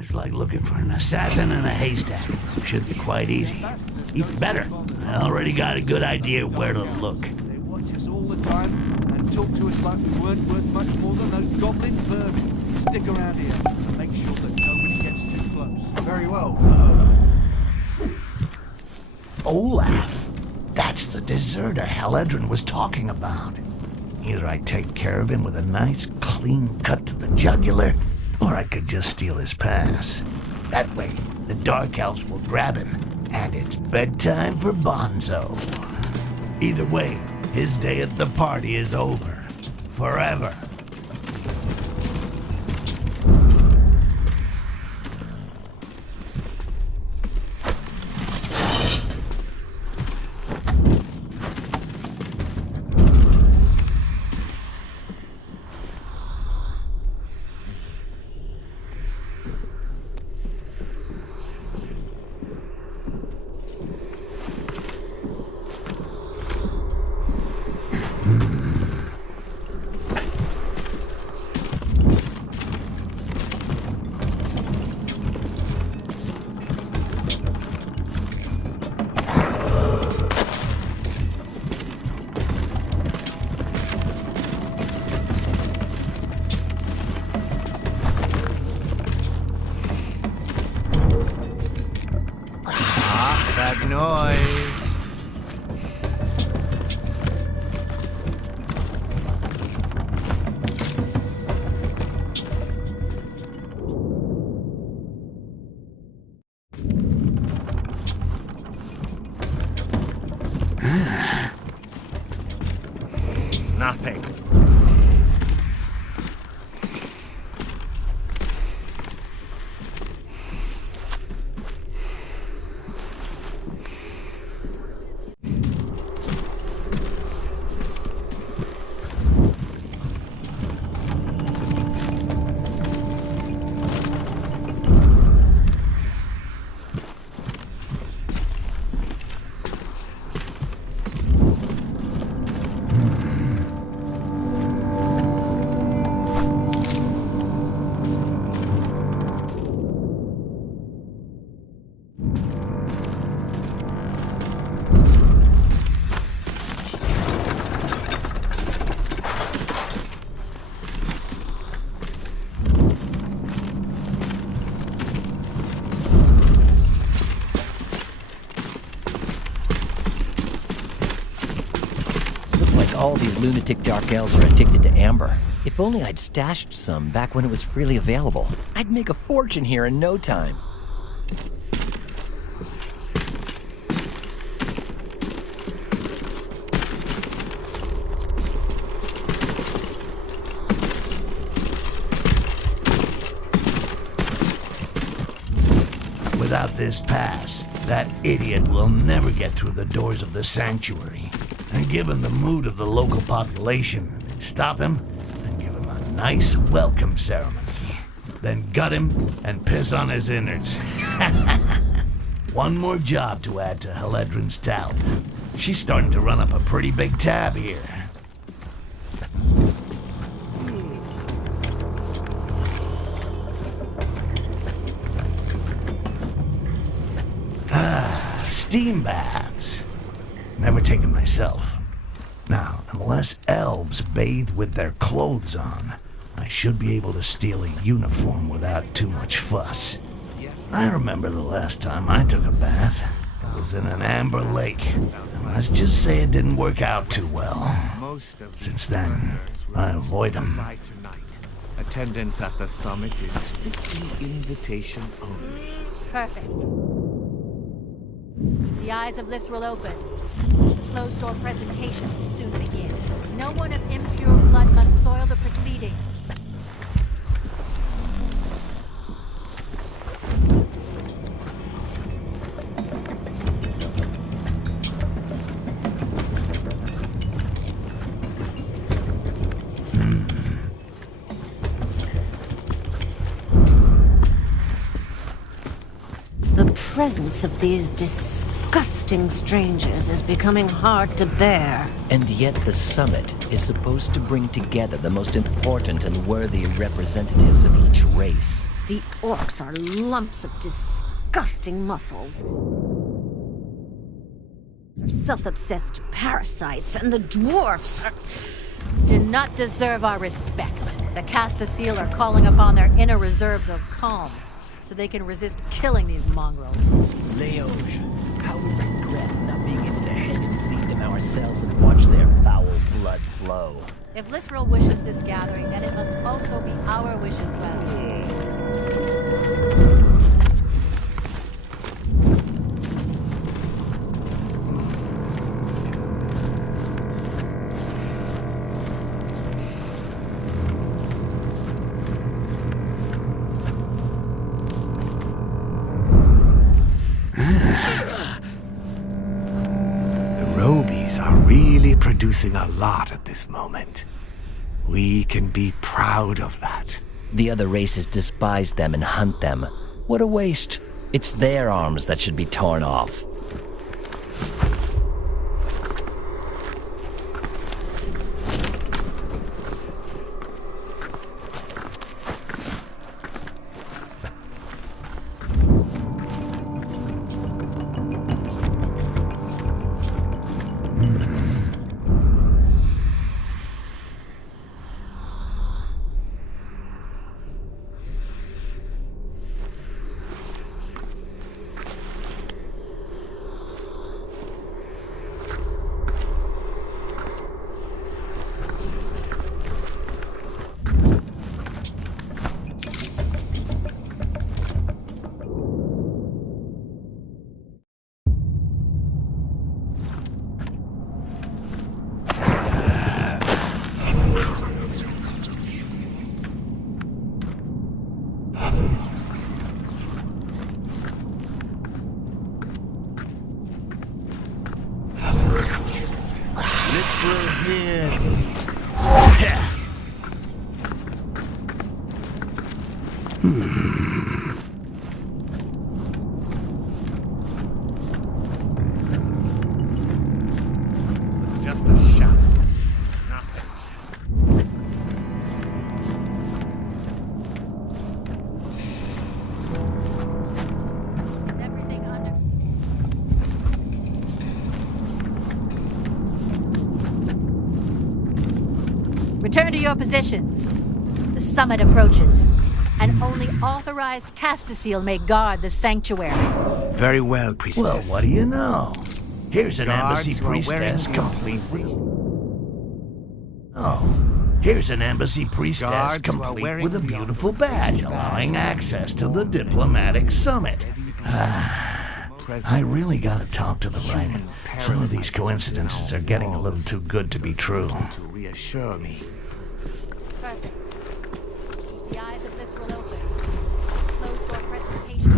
It's like looking for an assassin in a haystack. Should be quite easy. Even better, I already got a good idea where to look. They watch us all the time and talk to us like we weren't worth much more than those goblin vermin. Stick around here and make sure that nobody gets too close. Very well. Olaf. That's the deserter Haledrin was talking about. Either I take care of him with a nice, clean cut to the jugular, or I could just steal his pass. That way, the Dark Elves will grab him, and it's bedtime for Bonzo. Either way, his day at the party is over. Forever. That noise. Nothing. All these lunatic Dark Elves are addicted to amber. If only I'd stashed some back when it was freely available. I'd make a fortune here in no time. Without this pass, that idiot will never get through the doors of the sanctuary. And given the mood of the local population, stop him and give him a nice welcome ceremony. Then gut him and piss on his innards. One more job to add to Haledrin's tally. She's starting to run up a pretty big tab here. Steam baths. Never taken myself. Now, unless elves bathe with their clothes on, I should be able to steal a uniform without too much fuss. I remember the last time I took a bath. It was in an amber lake, and let's just say it didn't work out too well. Since then, I avoid them. Attendance at the summit is strictly invitation only. Perfect. The eyes of Lys will open. The closed-door presentation will soon begin. No one of impure blood must soil the proceedings. The presence of these disgusting strangers is becoming hard to bear. And yet the summit is supposed to bring together the most important and worthy representatives of each race. The orcs are lumps of disgusting muscles. They're self-obsessed parasites, and the dwarfs are... Do not deserve our respect. The Castasiel are calling upon their inner reserves of calm, so they can resist killing these mongrels. Leoge, how we regret not being able to hang and lead them ourselves and watch their foul blood flow. If Lysril wishes this gathering, then it must also be our wish as well. Producing a lot at this moment. We can be proud of that. The other races despise them and hunt them. What a waste. It's their arms that should be torn off. It's just a shot. Nothing. Is everything under... Return to your positions. The summit approaches, and only authorized Castasiel may guard the sanctuary. Very well, priestess. Well, what do you know? Here's an Guards embassy who are wearing priestess complete with... Oh, here's an embassy priestess Guards who are complete wearing with a the beautiful badge allowing access to the diplomatic summit. I really gotta talk to the writer. Some of these coincidences are getting a little too good to be true. To reassure me. Perfect. Keep the eyes of Lysril open. Close door presentation.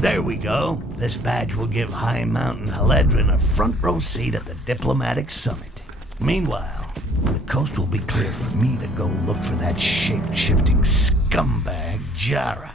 There we go. This badge will give High Mountain Haledrin a front row seat at the diplomatic summit. Meanwhile, the coast will be clear for me to go look for that shape-shifting scumbag Jarak.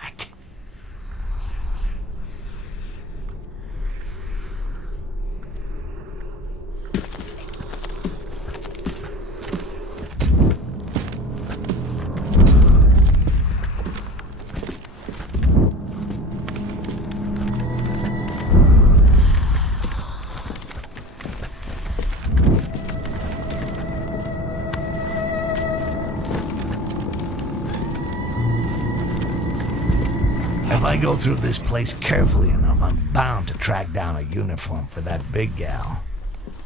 If I go through this place carefully enough, I'm bound to track down a uniform for that big gal.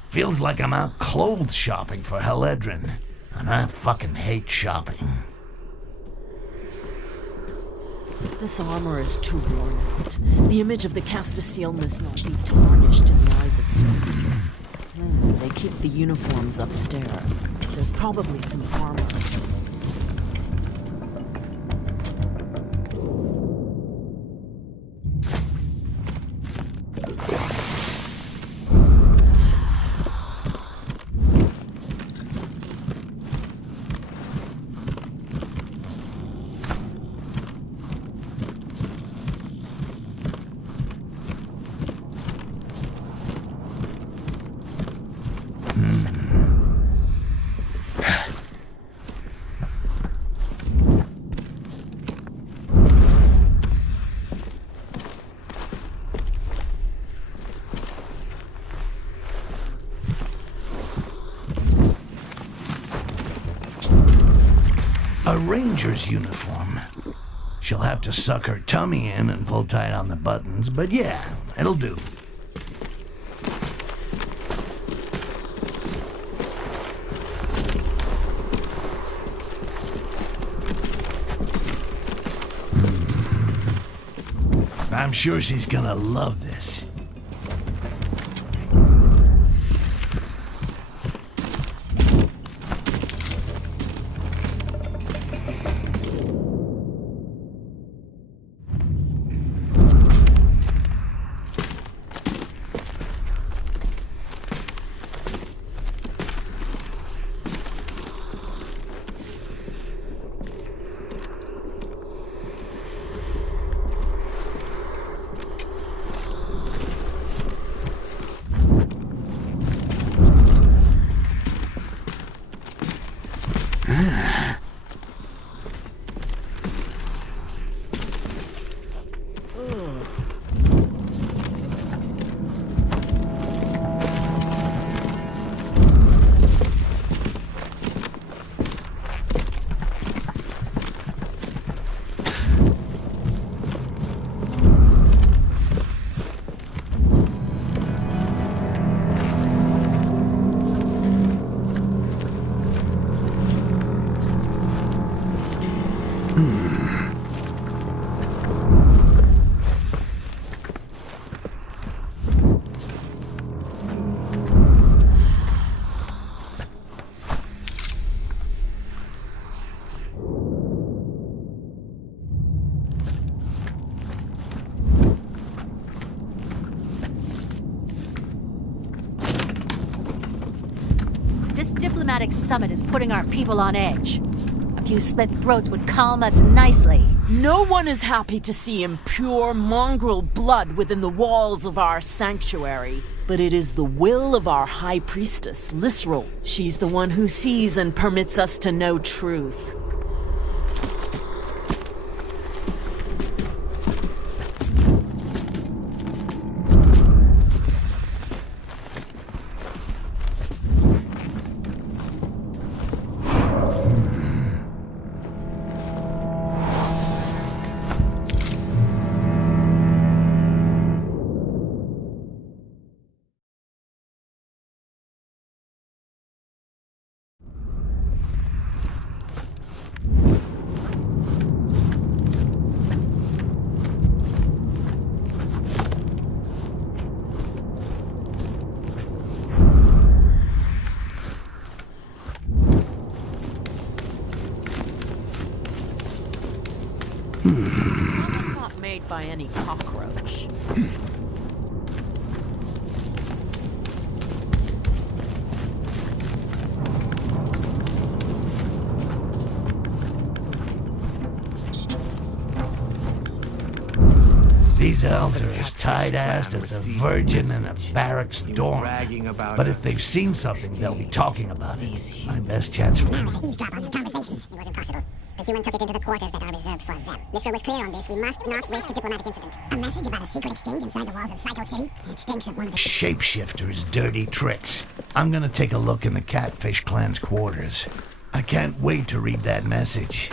Feels like I'm out clothes shopping for Haledrin, and I fucking hate shopping. This armor is too worn out. The image of the Castasiel must not be tarnished in the eyes of some. They keep the uniforms upstairs. There's probably some armor. ranger's uniform. She'll have to suck her tummy in and pull tight on the buttons, but yeah, it'll do. I'm sure she's gonna love this. This diplomatic summit is putting our people on edge. A few slit throats would calm us nicely. No one is happy to see impure mongrel blood within the walls of our sanctuary. But it is the will of our High Priestess, Lisrel. She's the one who sees and permits us to know truth. Almost not made by any cockroach. These elves are as tight-assed as a virgin in a barracks dorm. But if they've seen something, they'll be talking about it. My best chance for Eavesdrop on your conversations. It was impossible. The human took it into the quarters that are reserved for them. Lisra was clear on this. We must not risk a diplomatic incident. A message about a secret exchange inside the walls of Psycho City? It stinks of one of the shapeshifter's dirty tricks. I'm gonna take a look in the Catfish clan's quarters. I can't wait to read that message.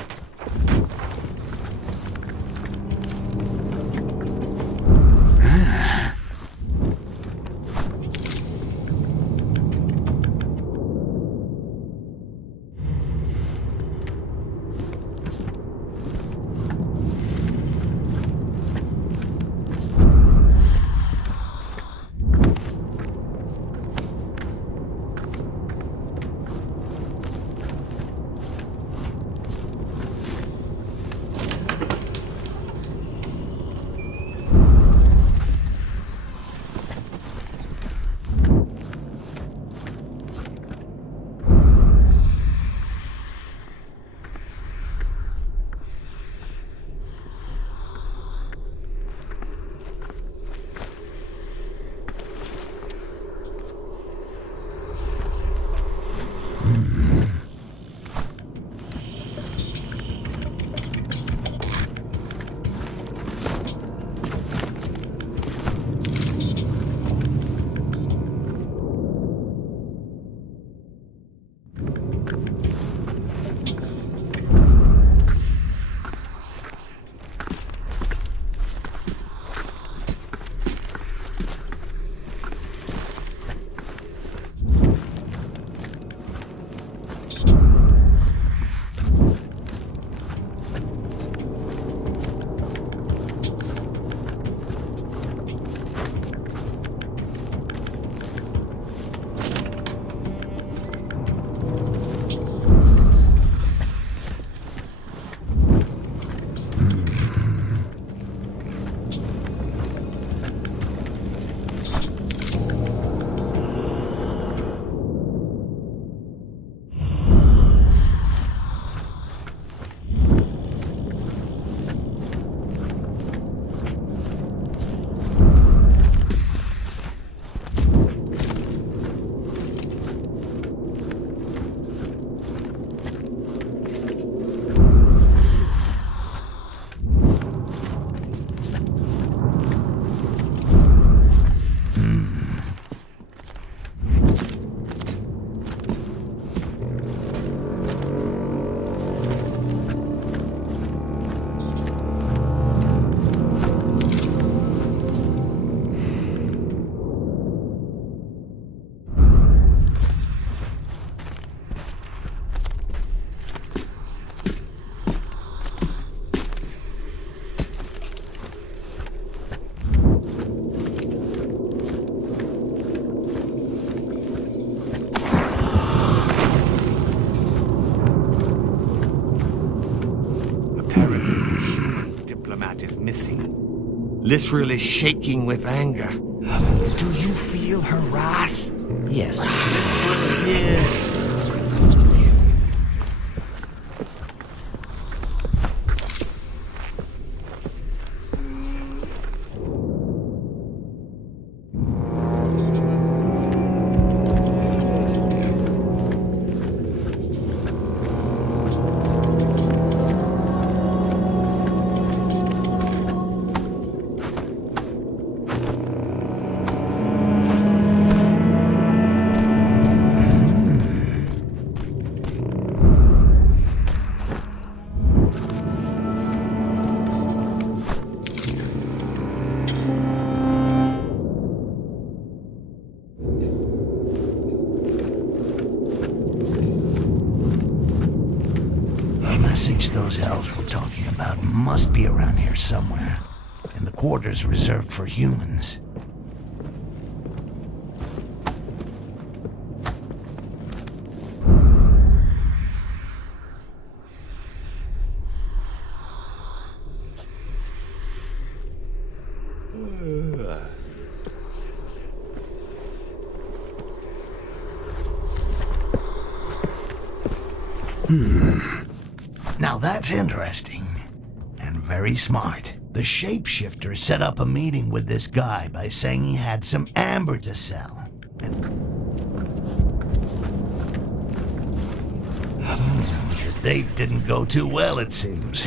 literally shaking with anger. Do you feel her wrath? Yes. Yeah. Those elves we're talking about must be around here somewhere, in the quarters reserved for humans. Now that's interesting, and very smart. The shapeshifter set up a meeting with this guy by saying he had some amber to sell. And the date didn't go too well, it seems.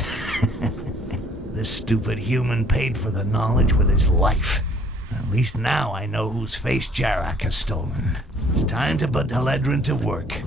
This stupid human paid for the knowledge with his life. At least now I know whose face Jarak has stolen. It's time to put Haledrin to work.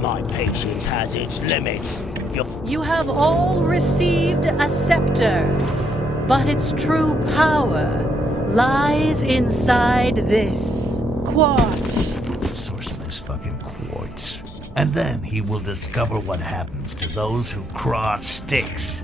My patience has its limits. You have all received a scepter, but its true power lies inside this quartz. Source of this fucking quartz. And then he will discover what happens to those who cross Styx.